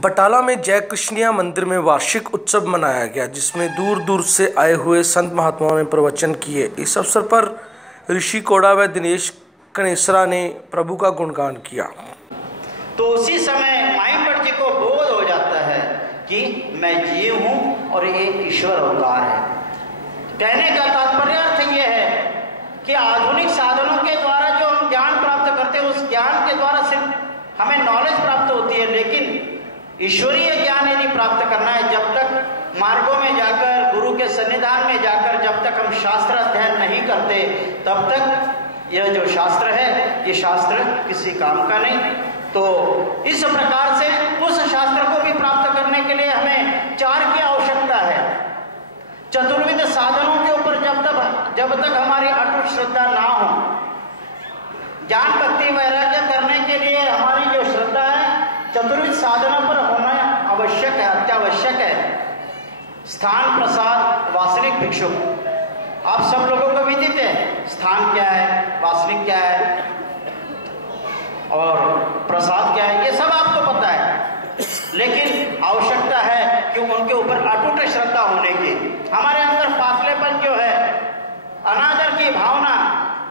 बटाला में जय कृष्णिया मंदिर में वार्षिक उत्सव मनाया गया, जिसमें दूर दूर से आए हुए संत महात्माओं ने प्रवचन किए। इस अवसर पर ऋषि कोड़ा व दिनेश कनेसरा ने प्रभु का गुणगान किया। तो उसी समय माइंड जी को बोध हो जाता है कि मैं जीव हूं और ये ईश्वर अवतार है। कहने का तात्पर्य अर्थ यह है कि आधुनिक साधनों के द्वारा जो हम ज्ञान प्राप्त करते हैं, उस ज्ञान के द्वारा सिर्फ हमें नॉलेज प्राप्त होती है, लेकिन ईश्वरीय ज्ञान यदि प्राप्त करना है, जब तक मार्गों में जाकर, गुरु के सन्निधान में जाकर जब तक हम शास्त्र अध्ययन नहीं करते, तब तक यह जो शास्त्र है, ये शास्त्र किसी काम का नहीं। तो इस प्रकार से उस शास्त्र को भी प्राप्त करने के लिए हमें चार की आवश्यकता है। चतुर्विध साधनों के ऊपर जब तक हमारी अटूट श्रद्धा ना हो, ज्ञान भक्ति वैराग्य करने के लिए हमारी जो श्रद्धा है चतुर्विध साधनों पर होना आवश्यक है, अत्यावश्यक है। स्थान, प्रसाद, वासनिक, भिक्षु, आप सब लोगों को विदित है स्थान क्या है, वासनिक क्या है और प्रसाद क्या है, ये सब आपको पता है। लेकिन आवश्यकता है कि उनके ऊपर अटूट श्रद्धा होने की। हमारे अंदर पातलेपन जो है, अनादर की भावना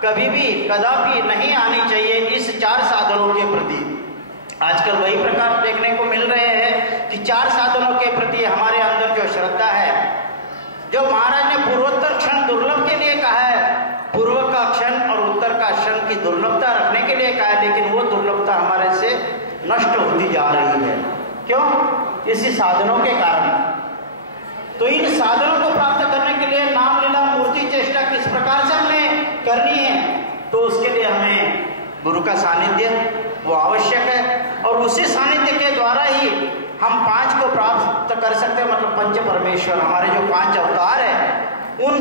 कभी भी कदापि नहीं आनी चाहिए इस चार साधनों के प्रति। आजकल वही प्रकार देखने को मिल रहे हैं कि चार साधनों के प्रति हमारे अंदर जो श्रद्धा है, जो महाराज ने पूर्वोत्तर क्षण दुर्लभ के लिए कहा है, पूर्व का क्षण और उत्तर का क्षण की दुर्लभता रखने के लिए कहा है, लेकिन वो दुर्लभता हमारे से नष्ट होती जा रही है। क्यों? इसी साधनों के कारण। तो इन साधनों को प्राप्त करने के लिए नाम लीला मूर्ति चेष्टा किस प्रकार से हमें करनी है, तो उसके लिए हमें गुरु का सानिध्य वो आवश्यक है, और उसी सानिध्य के द्वारा ही हम पांच को प्राप्त कर सकते हैं। मतलब पंच परमेश्वर, हमारे जो पांच अवतार है, उन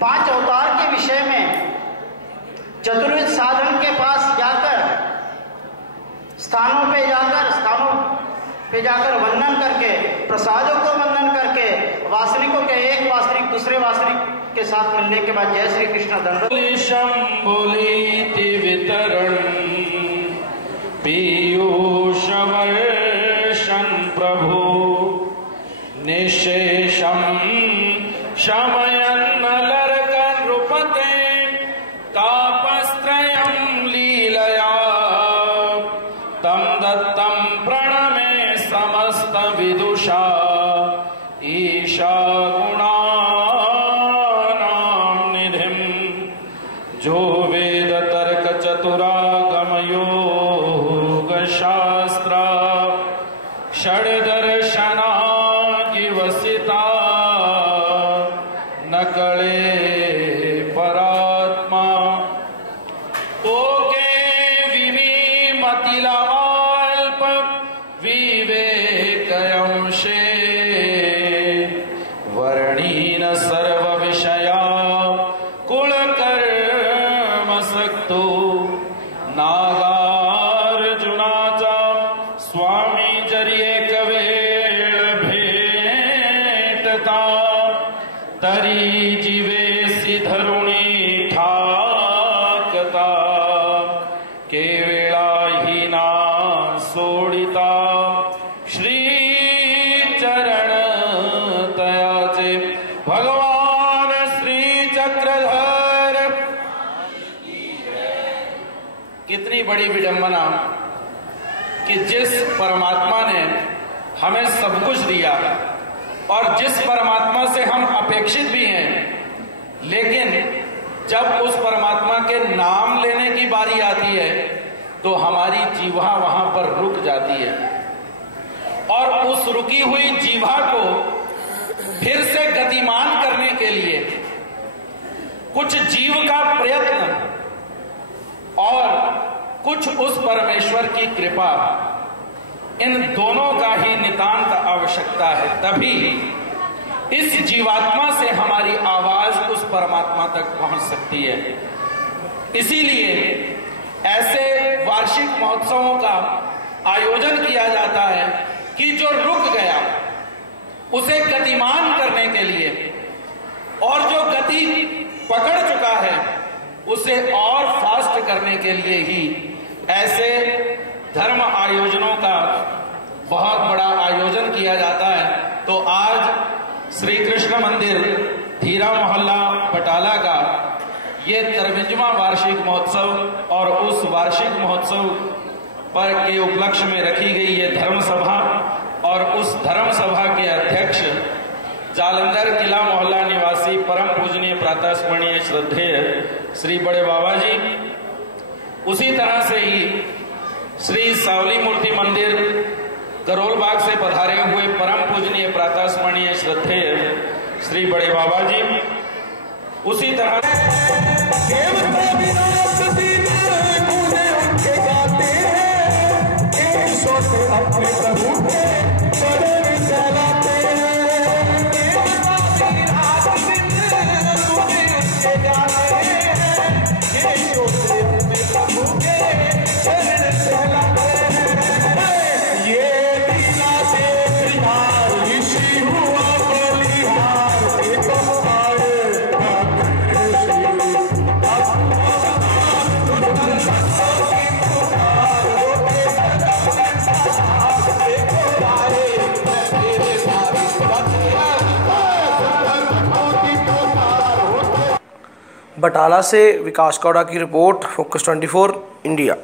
पांच अवतार के विषय में चतुर्विध साधन के पास जाकर, स्थानों पे जाकर वंदन करके, प्रसादों को वंदन करके, वासनिकों के एक वासनिक दूसरे वासनिक के साथ मिलने के बाद जय श्री कृष्ण दंडवत वितरण पीयूष वर्षन प्रभु निशेषम शमयन नलर्कन रूपते तापस्त्रयं लीलया तम दत्तम प्रणमे समस्त विदुषा ईशा गुणानां निधिं जो वेद तर्क चतुरागम योग शास्त्रा षड्दर्शना वसिता न कळे परात्मा तोके विमीमतिलाल्प विवेक अंशे वर्णीन सर्व विषया कुल कर्म सक्तो नागार्जुनाचा स्वामी जरिये कवेळ भेटता तरी जीवेसी धरुणी ठाकता केवळा ही ना सोडिता श्री चरण तयाचे भगवान श्री चक्रधर। कितनी बड़ी विडंबना कि जिस परमात्मा ने हमें सब कुछ दिया और जिस परमात्मा से हम अपेक्षित भी हैं, लेकिन जब उस परमात्मा के नाम लेने की बारी आती है तो हमारी जीवा वहां पर रुक जाती है, और उस रुकी हुई जीवा को फिर से गतिमान करने के लिए कुछ जीव का प्रयत्न और कुछ उस परमेश्वर की कृपा, इन दोनों का ही नितांत आवश्यकता है। तभी इस जीवात्मा से हमारी आवाज उस परमात्मा तक पहुंच सकती है। इसीलिए ऐसे वार्षिक महोत्सवों का आयोजन किया जाता है कि जो रुक गया उसे गतिमान करने के लिए, और जो गति पकड़ चुका है उसे और फास्ट करने के लिए ही ऐसे धर्म आयोजनों का बहुत बड़ा 55वां वार्षिक महोत्सव और उस वार्षिक महोत्सव पर के उपलक्ष्य में रखी गई ये धर्म सभा और उस धर्म सभा के अध्यक्ष जालंधर किला मोहल्ला निवासी परम पूजनीय प्रातः स्मरणीय श्रद्धेय श्री बड़े बाबा जी, उसी तरह से ही श्री सावली मूर्ति मंदिर करोल बाग से पधारे हुए परम पूजनीय प्रातः स्मरणीय श्रद्धेय श्री बड़े बाबा जी, उसी तरह बटाला से विकास कौड़ा की रिपोर्ट, फोकस 24 इंडिया।